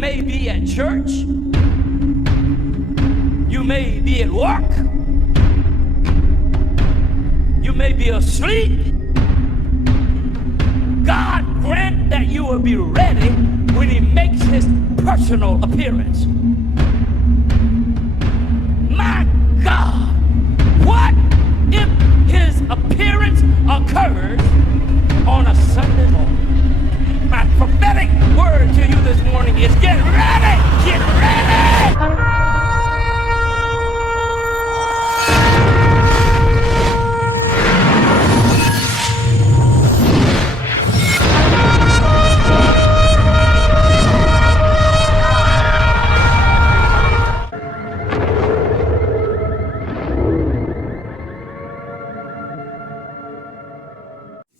may be at church. You may be at work. You may be asleep. God grant that you will be ready when he makes his personal appearance. My God, what if his appearance occurs on a Sunday morning? My prophetic word to you this morning is get ready! Get ready!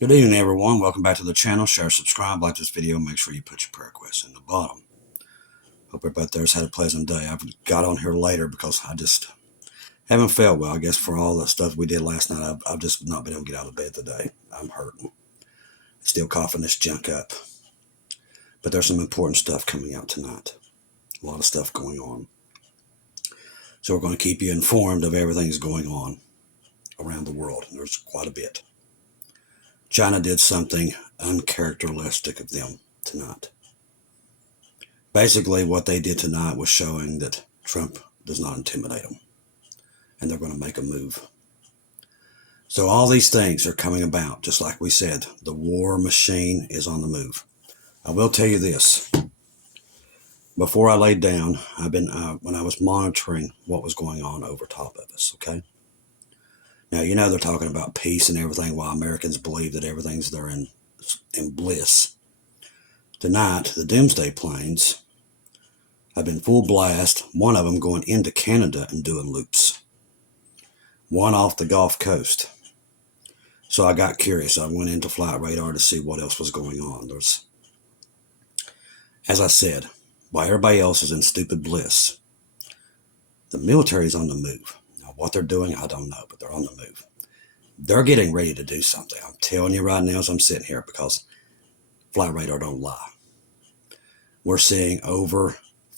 Good evening, everyone. Welcome back to the channel. Share, subscribe, like this video. Make sure you put your prayer requests in the bottom. Hope everybody there's had a pleasant day. I've got on here later because I just haven't felt well. I guess for all the stuff we did last night, I've just not been able to get out of bed today. I'm hurting. Still coughing this junk up. But there's some important stuff coming out tonight. A lot of stuff going on. So we're going to keep you informed of everything that's going on around the world. And there's quite a bit. China did something uncharacteristic of them tonight. Basically, what they did tonight was showing that Trump does not intimidate them. And they're going to make a move. So all these things are coming about. Just like we said, the war machine is on the move. I will tell you this. Before I laid down, I've been when I was monitoring what was going on over top of us, okay? Now, you know they're talking about peace and everything while Americans believe that everything's there in bliss. Tonight, the doomsday planes have been full blast, one of them going into Canada and doing loops. One off the Gulf Coast. So I got curious. I went into flight radar to see what else was going on. There's, as I said, while everybody else is in stupid bliss, the military's on the move. What they're doing, I don't know, but they're on the move. They're getting ready to do something. I'm telling you right now as I'm sitting here because flight radar don't lie. We're seeing over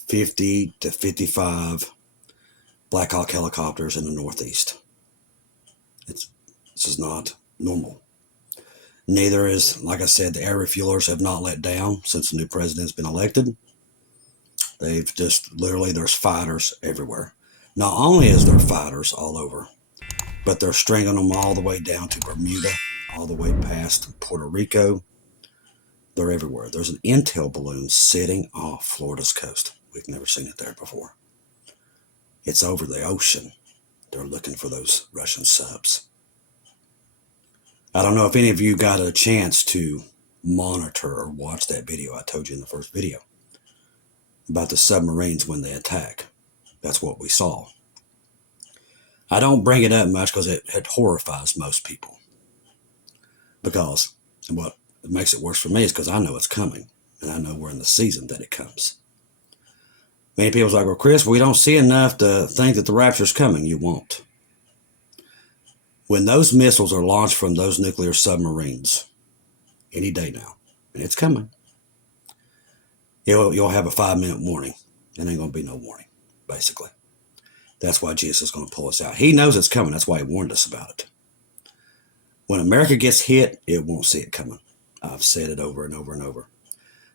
50 to 55 Black Hawk helicopters in the Northeast. This is not normal. Neither is, like I said, the air refuelers have not let down since the new president's been elected. They've just literally, there's fighters everywhere. Not only is there fighters all over, but they're stringing them all the way down to Bermuda, all the way past Puerto Rico. They're everywhere. There's an intel balloon sitting off Florida's coast. We've never seen it there before. It's over the ocean. They're looking for those Russian subs. I don't know if any of you got a chance to monitor or watch that video I told you in the first video about the submarines when they attack. That's what we saw. I don't bring it up much because it horrifies most people. Because what makes it worse for me is because I know it's coming. And I know we're in the season that it comes. Many people's like, well, Chris, we don't see enough to think that the rapture's coming. You won't. When those missiles are launched from those nuclear submarines, any day now, and it's coming, you'll have a 5-minute warning. It ain't going to be no warning. Basically. That's why Jesus is going to pull us out. He knows it's coming. That's why he warned us about it. When America gets hit, it won't see it coming. I've said it over and over and over.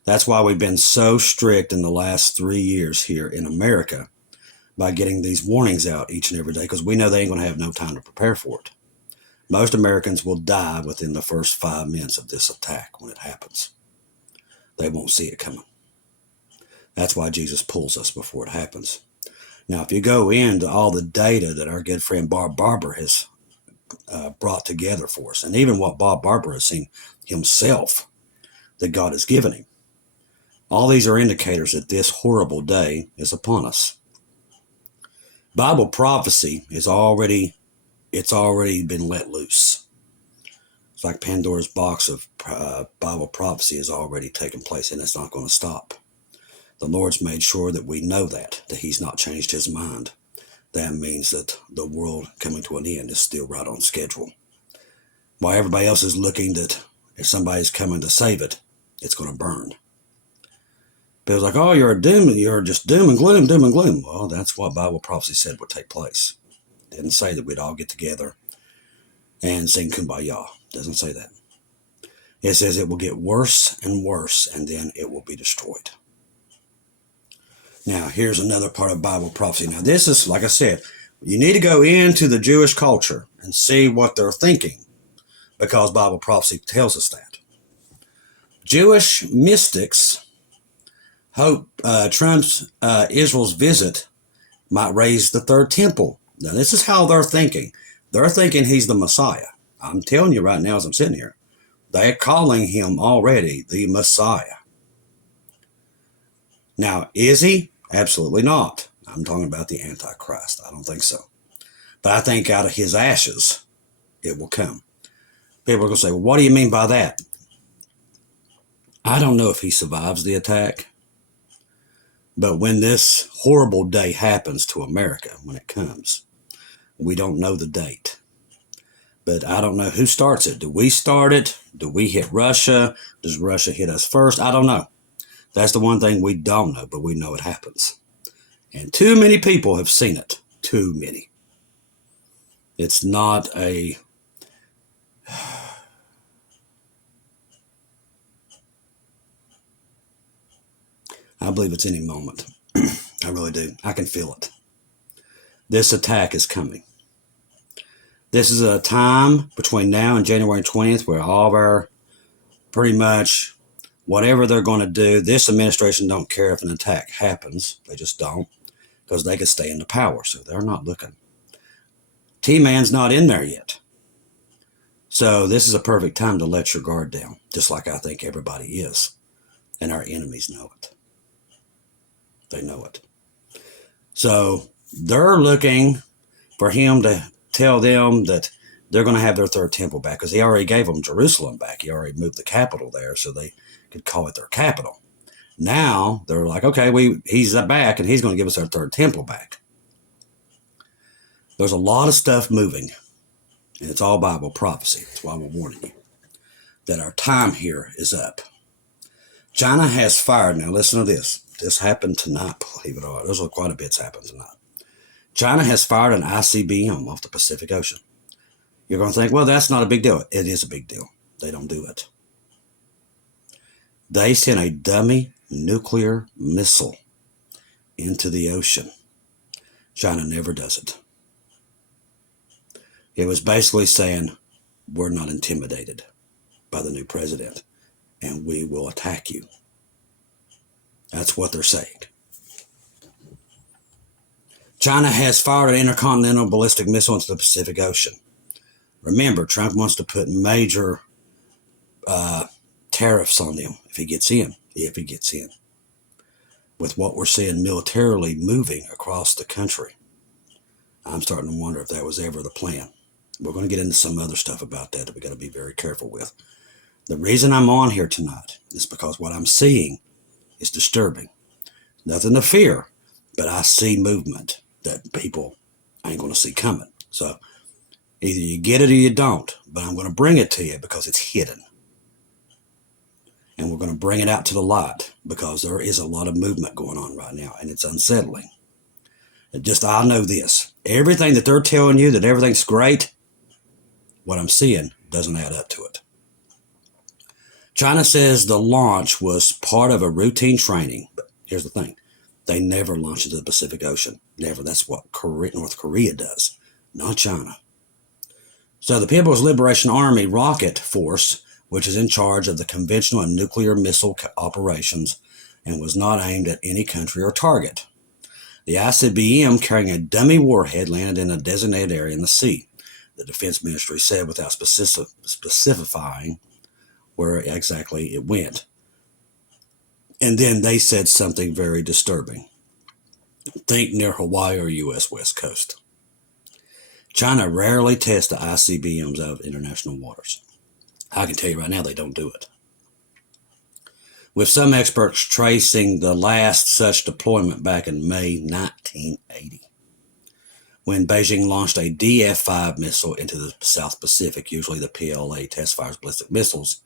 That's why we've been so strict in the last 3 years here in America by getting these warnings out each and every day because we know they ain't going to have no time to prepare for it. Most Americans will die within the first 5 minutes of this attack when it happens. They won't see it coming. That's why Jesus pulls us before it happens. Now, if you go into all the data that our good friend Bob Barber has brought together for us, and even what Bob Barber has seen himself that God has given him, all these are indicators that this horrible day is upon us. Bible prophecy is already been let loose. It's like Pandora's box of Bible prophecy has already taken place, and it's not going to stop. The Lord's made sure that we know that he's not changed his mind. That means that the world coming to an end is still right on schedule. While everybody else is looking that if somebody's coming to save it, it's going to burn. People's like, oh, you're just doom and gloom, doom and gloom. Well, that's what Bible prophecy said would take place. It didn't say that we'd all get together and sing Kumbaya. It doesn't say that. It says it will get worse and worse, and then it will be destroyed. Now, here's another part of Bible prophecy. Now, this is, like I said, you need to go into the Jewish culture and see what they're thinking, because Bible prophecy tells us that. Jewish mystics hope Trump's Israel's visit might raise the third temple. Now, this is how they're thinking. They're thinking he's the Messiah. I'm telling you right now as I'm sitting here, they're calling him already the Messiah. Now, is he? Absolutely not. I'm talking about the Antichrist. I don't think so. But I think out of his ashes, it will come. People are going to say, well, what do you mean by that? I don't know if he survives the attack. But when this horrible day happens to America, when it comes, we don't know the date. But I don't know who starts it. Do we start it? Do we hit Russia? Does Russia hit us first? I don't know. That's the one thing we don't know, but we know it happens. And too many people have seen it. Too many. It's not a... I believe it's any moment. I really do. I can feel it. This attack is coming. This is a time between now and January 20th where all of our, pretty much, whatever they're going to do, this administration don't care if an attack happens. They just don't, because they could stay in the power, so they're not looking. T-Man's not in there yet. So this is a perfect time to let your guard down, just like I think everybody is. And our enemies know it. They know it. So they're looking for him to tell them that they're going to have their third temple back, because he already gave them Jerusalem back. He already moved the capital there so they could call it their capital. Now they're like, okay, he's back and he's going to give us our third temple back. There's a lot of stuff moving, and it's all Bible prophecy. That's why we're warning you that our time here is up. China has fired. Now listen to this. This happened tonight, believe it or not. There's quite a bit's happened tonight. China has fired an ICBM off the Pacific Ocean. You're going to think, well, that's not a big deal. It is a big deal. They don't do it. They sent a dummy nuclear missile into the ocean. China never does it. It was basically saying, we're not intimidated by the new president, and we will attack you. That's what they're saying. China has fired an intercontinental ballistic missile into the Pacific Ocean. Remember, Trump wants to put major tariffs on them if he gets in. With what we're seeing militarily moving across the country, I'm starting to wonder if that was ever the plan. We're going to get into some other stuff about that we got to be very careful with. The reason I'm on here tonight is because what I'm seeing is disturbing. Nothing to fear, but I see movement that people ain't going to see coming. So either you get it or you don't, but I'm going to bring it to you because it's hidden. And we're going to bring it out to the light because there is a lot of movement going on right now, and it's unsettling. I know this. Everything that they're telling you that everything's great, what I'm seeing doesn't add up to it. China says the launch was part of a routine training. But here's the thing. They never launch into the Pacific Ocean. Never. That's what North Korea does, not China. So the People's Liberation Army Rocket Force, which is in charge of the conventional and nuclear missile operations and was not aimed at any country or target. The ICBM carrying a dummy warhead landed in a designated area in the sea, the Defense Ministry said without specifying where exactly it went. And then they said something very disturbing. Think near Hawaii or U.S. West Coast. China rarely tests the ICBMs out of international waters. I can tell you right now they don't do it. With some experts tracing the last such deployment back in May 1980, when Beijing launched a DF-5 missile into the South Pacific. Usually the PLA test fires ballistic missiles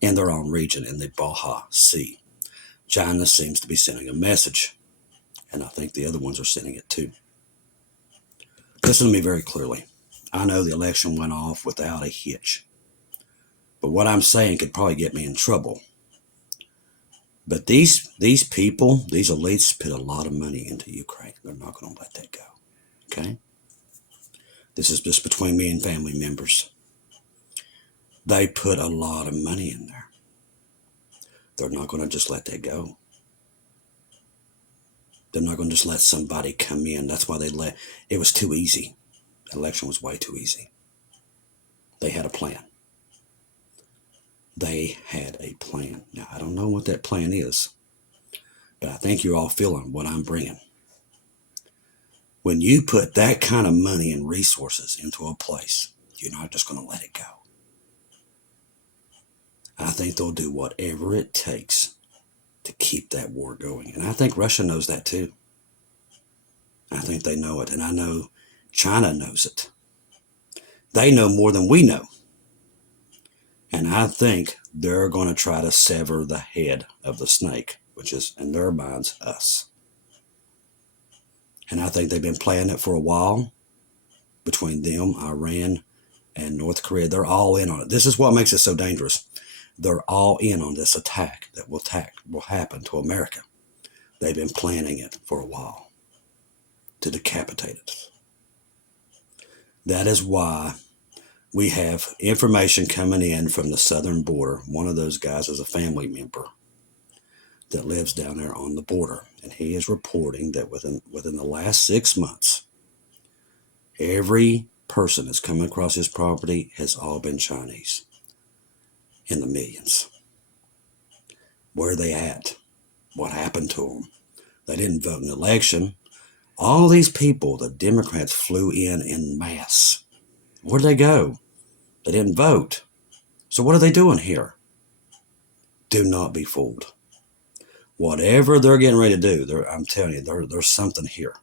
in their own region in the Baja Sea. China seems to be sending a message, and I think the other ones are sending it too. Listen to me very clearly. I know the election went off without a hitch, but what I'm saying could probably get me in trouble. But these people, these elites, put a lot of money into Ukraine. They're not going to let that go. Okay? This is just between me and family members. They put a lot of money in there. They're not going to just let that go. They're not going to just let somebody come in. That's why it was too easy. The election was way too easy. They had a plan. They had a plan. Now, I don't know what that plan is, but I think you're all feeling what I'm bringing. When you put that kind of money and resources into a place, you're not just going to let it go. I think they'll do whatever it takes to keep that war going. And I think Russia knows that too. I think they know it. And I know China knows it. They know more than we know. And I think they're going to try to sever the head of the snake, which is, in their minds, us. And I think they've been planning it for a while between them, Iran, and North Korea. They're all in on it. This is what makes it so dangerous. They're all in on this attack that will happen to America. They've been planning it for a while to decapitate us. That is why we have information coming in from the southern border. One of those guys is a family member that lives down there on the border. And he is reporting that within the last 6 months, every person that's come across his property has all been Chinese. In the millions. Where are they at? What happened to them? They didn't vote in the election. All these people, the Democrats flew in mass. Where'd they go? They didn't vote. So what are they doing here? Do not be fooled. Whatever they're getting ready to do, I'm telling you, there's something here.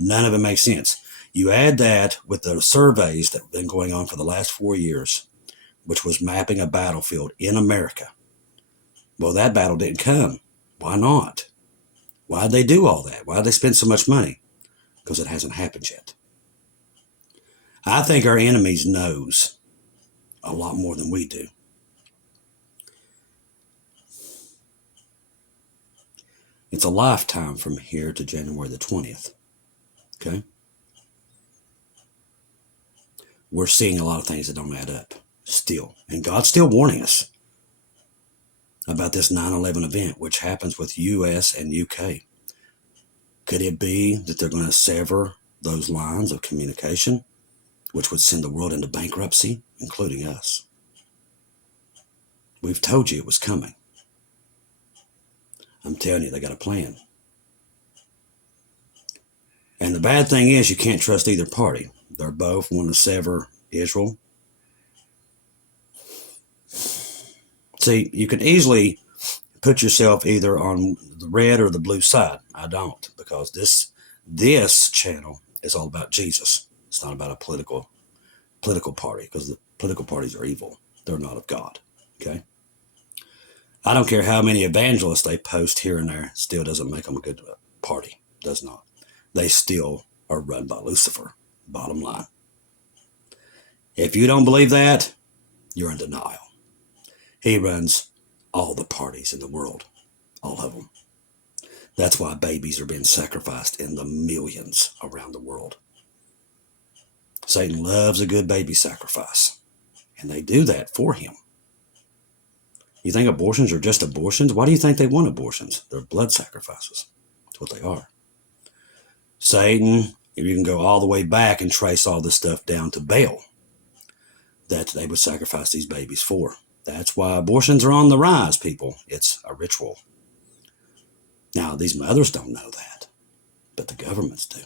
None of it makes sense. You add that with the surveys that have been going on for the last 4 years, which was mapping a battlefield in America. Well, that battle didn't come. Why not? Why'd they do all that? Why'd they spend so much money? Because it hasn't happened yet. I think our enemies knows a lot more than we do. It's a lifetime from here to January the 20th. Okay? We're seeing a lot of things that don't add up. Still. And God's still warning us about this 9/11 event, which happens with U.S. and U.K. Could it be that they're going to sever those lines of communication, which would send the world into bankruptcy, including us? We've told you it was coming. I'm telling you, they got a plan. And the bad thing is you can't trust either party. They're both want to sever Israel. See, you can easily put yourself either on the red or the blue side. I don't, because this channel is all about Jesus. It's not about a political party, because the political parties are evil. They're not of God. Okay? I don't care how many evangelists they post here and there. Still doesn't make them a good party. Does not. They still are run by Lucifer. Bottom line. If you don't believe that, you're in denial. He runs all the parties in the world. All of them. That's why babies are being sacrificed in the millions around the world. Satan loves a good baby sacrifice. And they do that for him. You think abortions are just abortions? Why do you think they want abortions? They're blood sacrifices. That's what they are. Satan, you can go all the way back and trace all this stuff down to Baal that they would sacrifice these babies for. That's why abortions are on the rise, people. It's a ritual. Now, these mothers don't know that, but the governments do.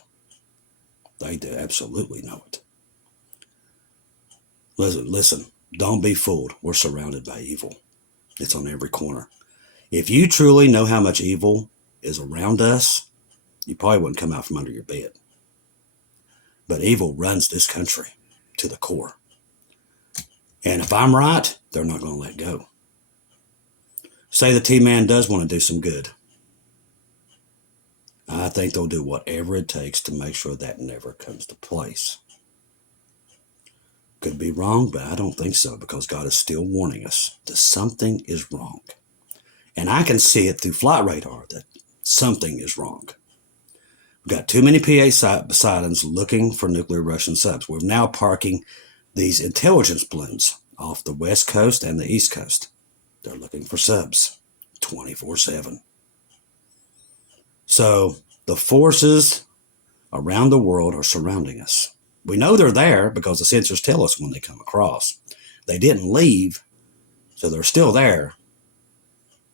They do absolutely know it. Listen, don't be fooled. We're surrounded by evil. It's on every corner. If you truly know how much evil is around us, you probably wouldn't come out from under your bed. But evil runs this country to the core. And if I'm right, they're not going to let go. Say the T-Man does want to do some good. I think they'll do whatever it takes to make sure that never comes to place. Could be wrong, but I don't think so, because God is still warning us that something is wrong. And I can see it through flight radar that something is wrong. We've got too many Poseidons looking for nuclear Russian subs. We're now parking these intelligence balloons off the west coast and the east coast. They're looking for subs 24/7. So the forces around the world are surrounding us. We know they're there because the sensors tell us when they come across. They didn't leave, so they're still there,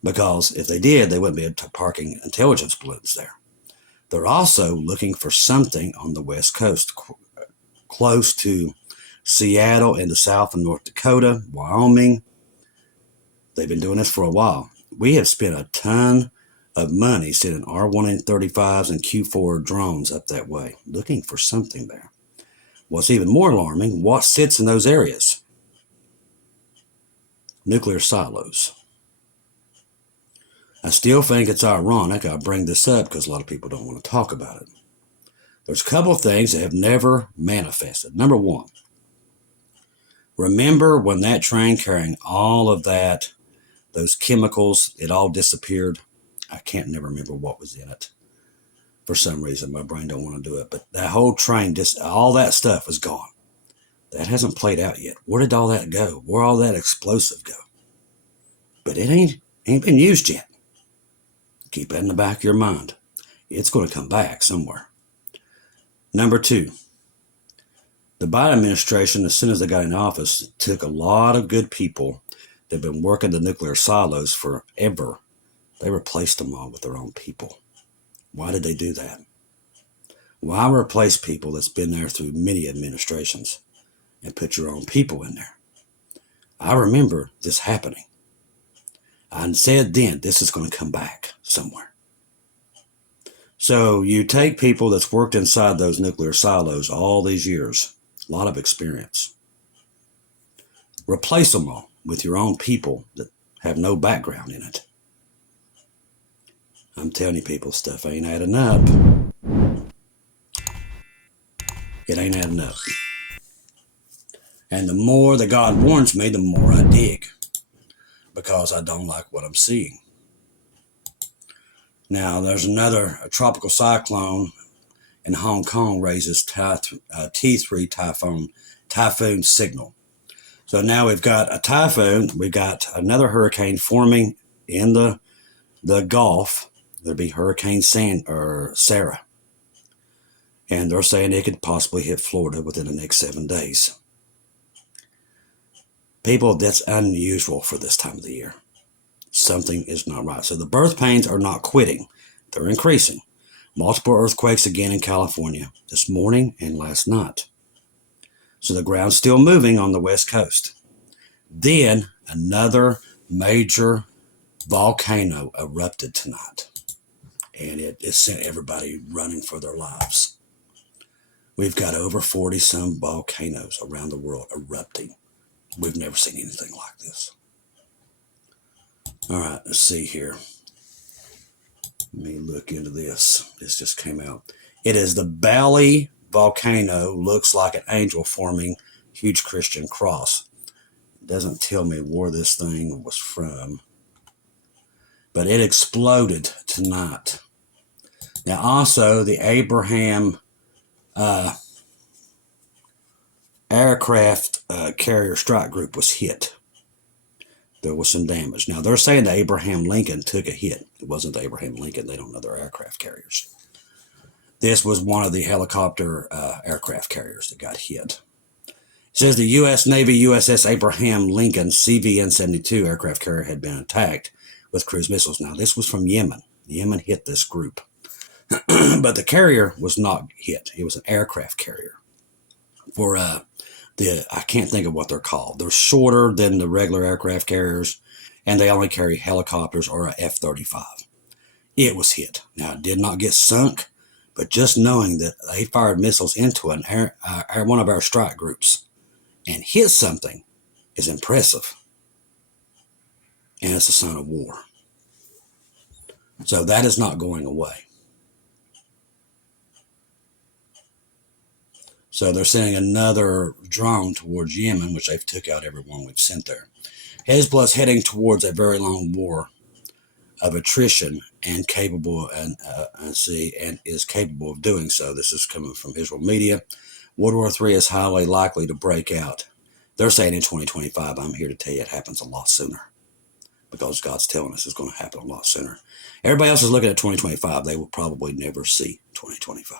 because if they did, they wouldn't be parking intelligence balloons there. They're also looking for something on the west coast, close to Seattle in the south and North Dakota, Wyoming. They've been doing this for a while. We have spent a ton of money sending R135s and Q4 drones up that way, looking for something there. What's even more alarming, what sits in those areas? Nuclear silos. I still think it's ironic I bring this up because a lot of people don't want to talk about it. There's a couple of things that have never manifested. Number one, remember when that train carrying all of that, those chemicals, it all disappeared? I can't never remember what was in it. For some reason, my brain don't want to do it. But that whole train, all that stuff is gone. That hasn't played out yet. Where did all that go? Where all that explosive go? But it ain't been used yet. Keep that in the back of your mind. It's going to come back somewhere. Number two, the Biden administration, as soon as they got in office, took a lot of good people that have been working the nuclear silos forever. They replaced them all with their own people. Why did they do that? Why replace people that's been there through many administrations and put your own people in there? I remember this happening. I said then, this is going to come back somewhere. So you take people that's worked inside those nuclear silos all these years, a lot of experience. Replace them all with your own people that have no background in it. I'm telling you people, stuff ain't adding up. It ain't adding up. And the more that God warns me, the more I dig, because I don't like what I'm seeing. Now, there's a tropical cyclone in Hong Kong raises T3 typhoon signal. So now we've got a typhoon, we've got another hurricane forming in the Gulf. There'll be Hurricane Sarah. And they're saying it could possibly hit Florida within the next 7 days. People, that's unusual for this time of the year. Something is not right. So the birth pains are not quitting. They're increasing. Multiple earthquakes again in California this morning and last night. So the ground's still moving on the west coast. Then another major volcano erupted tonight. And it sent everybody running for their lives. We've got over 40-some volcanoes around the world erupting. We've never seen anything like this. All right, let's see here. Let me look into this. This just came out. It is the Bali volcano. Looks like an angel forming huge Christian cross. It doesn't tell me where this thing was from. But it exploded tonight. Now also the Abraham aircraft carrier strike group was hit. There was some damage. Now they're saying the Abraham Lincoln took a hit. It wasn't the Abraham Lincoln. They don't know their aircraft carriers. This was one of the helicopter aircraft carriers that got hit. It says the U.S. Navy USS Abraham Lincoln CVN-72 aircraft carrier had been attacked with cruise missiles. Now this was from Yemen. Yemen hit this group. But the carrier was not hit. It was an aircraft carrier. For I can't think of what they're called. They're shorter than the regular aircraft carriers, and they only carry helicopters or a F-35. It was hit. Now, it did not get sunk, but just knowing that they fired missiles into one of our strike groups and hit something is impressive. And it's a sign of war. So that is not going away. So they're sending another drone towards Yemen, which they've took out everyone we've sent there. Hezbollah is heading towards a very long war of attrition and capable and is capable of doing so. This is coming from Israel media. World War III is highly likely to break out. They're saying in 2025. I'm here to tell you it happens a lot sooner, because God's telling us it's going to happen a lot sooner. Everybody else is looking at 2025. They will probably never see 2025.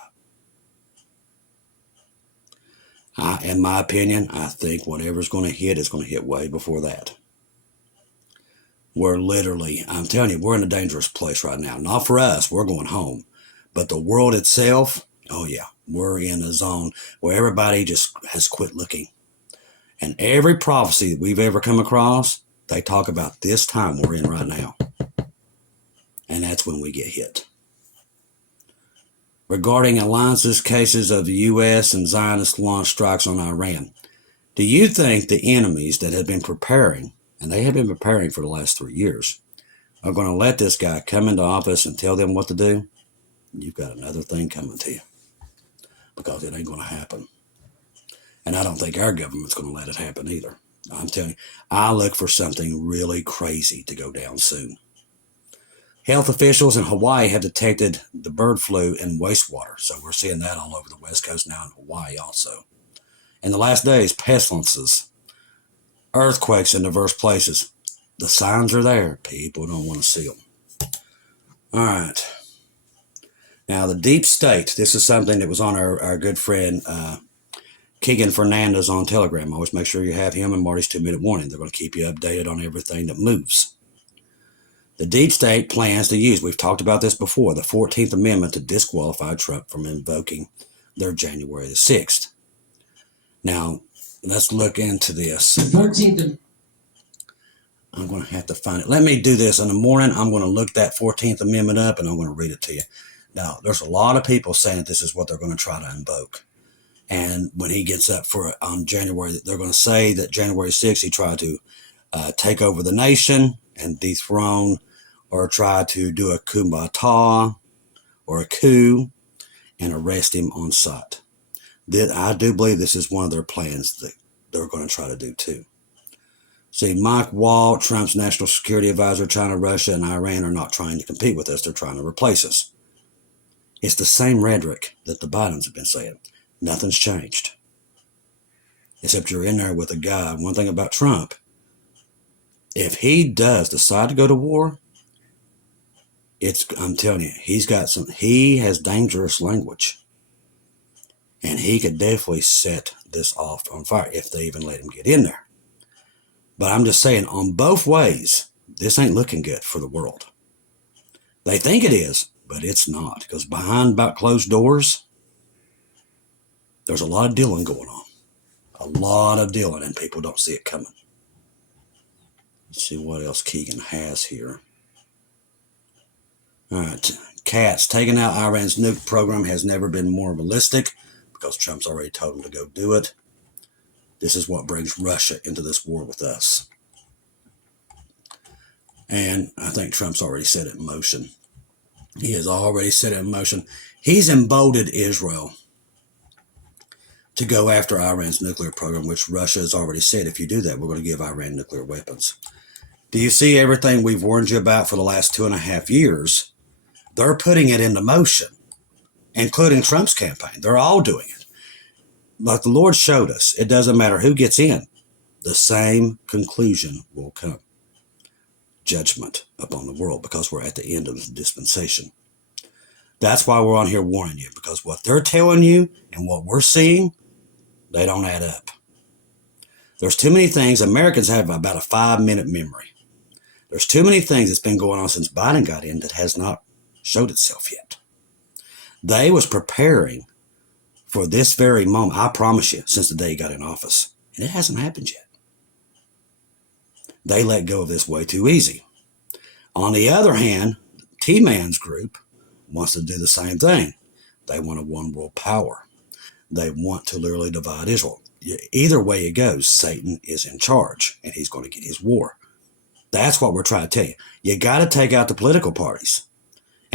In my opinion, I think whatever's going to hit is going to hit way before that. We're literally, I'm telling you, we're in a dangerous place right now. Not for us, we're going home. But the world itself, oh yeah, we're in a zone where everybody just has quit looking. And every prophecy that we've ever come across, they talk about this time we're in right now. And that's when we get hit. Regarding alliances cases of the U.S. and Zionist launch strikes on Iran, do you think the enemies that have been preparing, and they have been preparing for the last 3 years, are going to let this guy come into office and tell them what to do? You've got another thing coming to you, because it ain't going to happen. And I don't think our government's going to let it happen either. I'm telling you, I look for something really crazy to go down soon. Health officials in Hawaii have detected the bird flu in wastewater. So we're seeing that all over the West Coast now, in Hawaii also. In the last days, pestilences, earthquakes in diverse places. The signs are there. People don't want to see them. All right. Now, the deep state. This is something that was on our good friend Keegan Fernandez on Telegram. Always make sure you have him and Marty's 2-minute warning. They're going to keep you updated on everything that moves. The deep state plans to use, we've talked about this before, the 14th Amendment to disqualify Trump from invoking their January the 6th. Now, let's look into this. 14th. I'm going to have to find it. Let me do this. In the morning, I'm going to look that 14th Amendment up and I'm going to read it to you. Now, there's a lot of people saying that this is what they're going to try to invoke. And when he gets up for on January, they're going to say that January 6th, he tried to take over the nation and dethrone, or try to do a coup d'etat or a coup and arrest him on sight. I do believe this is one of their plans that they're going to try to do too. See, Mike Wall, Trump's national security advisor, China, Russia, and Iran are not trying to compete with us. They're trying to replace us. It's the same rhetoric that the Bidens have been saying. Nothing's changed. Except you're in there with a guy. One thing about Trump, if he does decide to go to war, I'm telling you, he has dangerous language. And he could definitely set this off on fire if they even let him get in there. But I'm just saying, on both ways, this ain't looking good for the world. They think it is, but it's not. Because behind about closed doors, there's a lot of dealing going on. A lot of dealing, and people don't see it coming. Let's see what else Keegan has here. All right. Cats, taking out Iran's nuke program has never been more realistic, because Trump's already told him to go do it. This is what brings Russia into this war with us. And I think Trump's already set it in motion. He has already set it in motion. He's emboldened Israel to go after Iran's nuclear program, which Russia has already said, if you do that, we're going to give Iran nuclear weapons. Do you see everything we've warned you about for the last 2.5 years? They're putting it into motion, including Trump's campaign. They're all doing it. Like the Lord showed us, it doesn't matter who gets in. The same conclusion will come. Judgment upon the world, because we're at the end of the dispensation. That's why we're on here warning you, because what they're telling you and what we're seeing, they don't add up. There's too many things. Americans have about a 5-minute memory. There's too many things that's been going on since Biden got in that has not showed itself yet. They was preparing for this very moment, I promise you, since the day he got in office. And it hasn't happened yet. They let go of this way too easy. On the other hand, T-Man's group wants to do the same thing. They want a one world power. They want to literally divide Israel. Either way it goes, Satan is in charge, and he's going to get his war. That's what we're trying to tell you. You got to take out the political parties.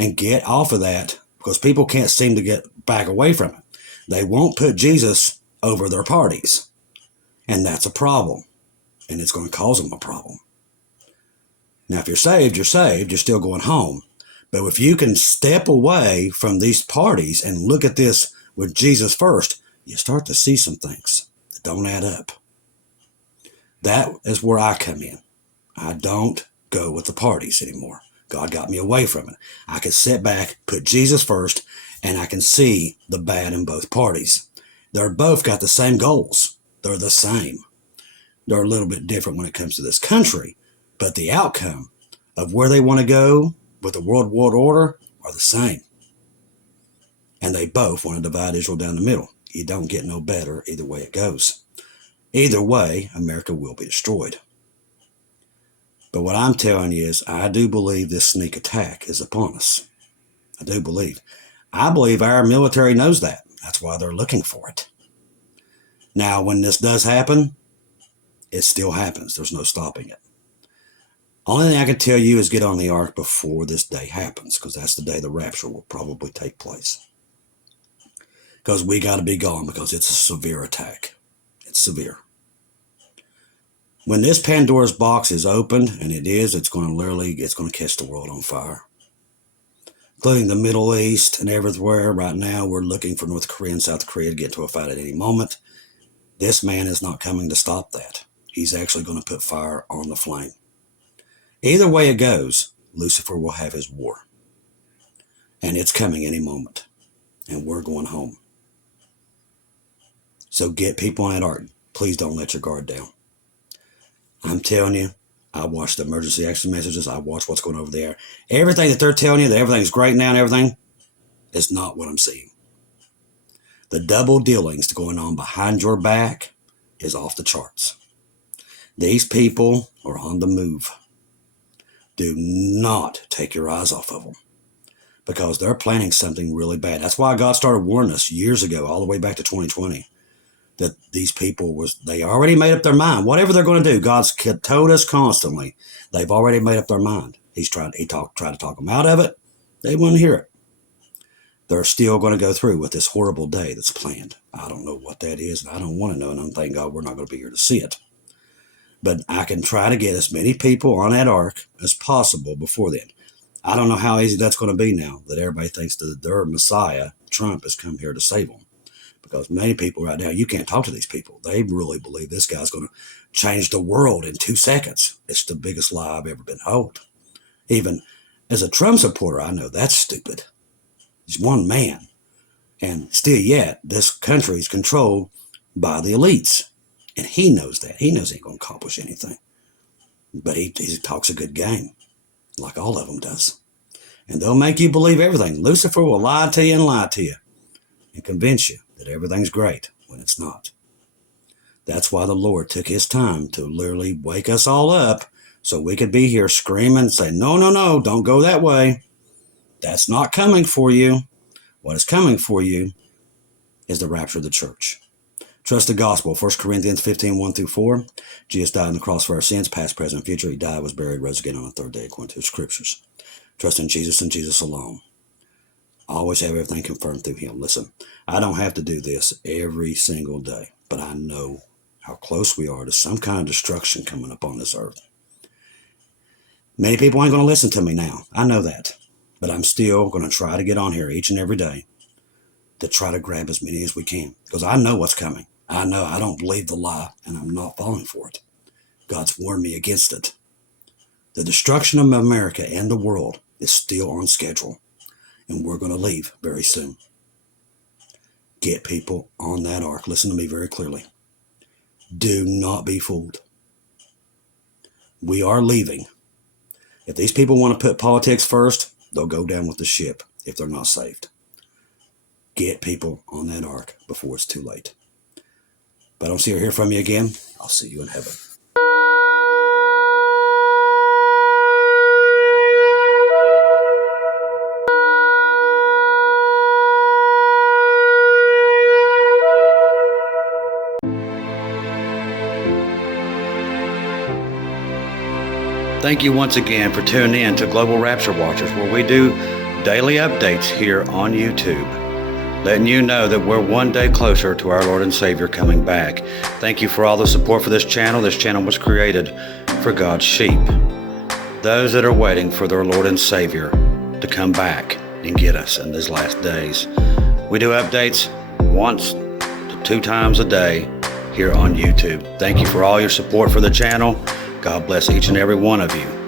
and get off of that, because people can't seem to get back away from it. They won't put Jesus over their parties. And that's a problem. And it's going to cause them a problem. Now, if you're saved, you're saved. You're still going home. But if you can step away from these parties and look at this with Jesus first, you start to see some things that don't add up. That is where I come in. I don't go with the parties anymore. God got me away from it. I can sit back, put Jesus first, and I can see the bad in both parties. They're both got the same goals. They're the same. They're a little bit different when it comes to this country, but the outcome of where they want to go with the world order are the same. And they both want to divide Israel down the middle. You don't get no better either way it goes. Either way, America will be destroyed. But what I'm telling you is, I do believe this sneak attack is upon us. I do believe. I believe our military knows that. That's why they're looking for it. Now, when this does happen, it still happens. There's no stopping it. Only thing I can tell you is get on the ark before this day happens, because that's the day the rapture will probably take place. Because we got to be gone, because it's a severe attack. It's severe. When this Pandora's box is opened, and it is, it's going to catch the world on fire. Including the Middle East and everywhere. Right now, we're looking for North Korea and South Korea to get into a fight at any moment. This man is not coming to stop that. He's actually going to put fire on the flame. Either way it goes, Lucifer will have his war. And it's coming any moment. And we're going home. So get people on that ark. Please don't let your guard down. I'm telling you, I watch the emergency action messages. I watch what's going over there. Everything that they're telling you that everything's great now and everything is not what I'm seeing. The double dealings going on behind your back is off the charts. These people are on the move. Do not take your eyes off of them, because they're planning something really bad. That's why God started warning us years ago, all the way back to 2020, that these people they already made up their mind. Whatever they're going to do, God's told us constantly, they've already made up their mind. He tried to talk them out of it. They wouldn't hear it. They're still going to go through with this horrible day that's planned. I don't know what that is, and I don't want to know, and thank God we're not going to be here to see it. But I can try to get as many people on that ark as possible before then. I don't know how easy that's going to be now that everybody thinks that their Messiah, Trump, has come here to save them. Because many people right now, you can't talk to these people. They really believe this guy's going to change the world in 2 seconds. It's the biggest lie I've ever been told. Even as a Trump supporter, I know that's stupid. He's one man. And still yet, this country is controlled by the elites. And he knows that. He knows he ain't going to accomplish anything. But he talks a good game, like all of them does. And they'll make you believe everything. Lucifer will lie to you and convince you that everything's great when it's not. That's why the Lord took his time to literally wake us all up so we could be here screaming and say, no, don't go that way. That's not coming for you. What is coming for you is the rapture of the church. Trust the gospel. 1 Corinthians 15, 1-4. Jesus died on the cross for our sins, past, present, and future. He died, was buried, rose again on the third day, according to the scriptures. Trust in Jesus and Jesus alone. Always have everything confirmed through him. Listen, I don't have to do this every single day, but I know how close we are to some kind of destruction coming up on this earth. Many people ain't going to listen to me now. I know that. But I'm still going to try to get on here each and every day to try to grab as many as we can, because I know what's coming. I know I don't believe the lie, and I'm not falling for it. God's warned me against it. The destruction of America and the world is still on schedule, and we're going to leave very soon. Get people on that ark. Listen to me very clearly. Do not be fooled. We are leaving. If these people want to put politics first, they'll go down with the ship if they're not saved. Get people on that ark before it's too late. If I don't see or hear from you again, I'll see you in heaven. Thank you once again for tuning in to Global Rapture Watchers, where we do daily updates here on YouTube, letting you know that we're one day closer to our Lord and Savior coming back. Thank you for all the support for this channel. This channel was created for God's sheep, those that are waiting for their Lord and Savior to come back and get us in these last days. We do updates once to 2 times a day here on YouTube. Thank you for all your support for the channel. God bless each and every one of you.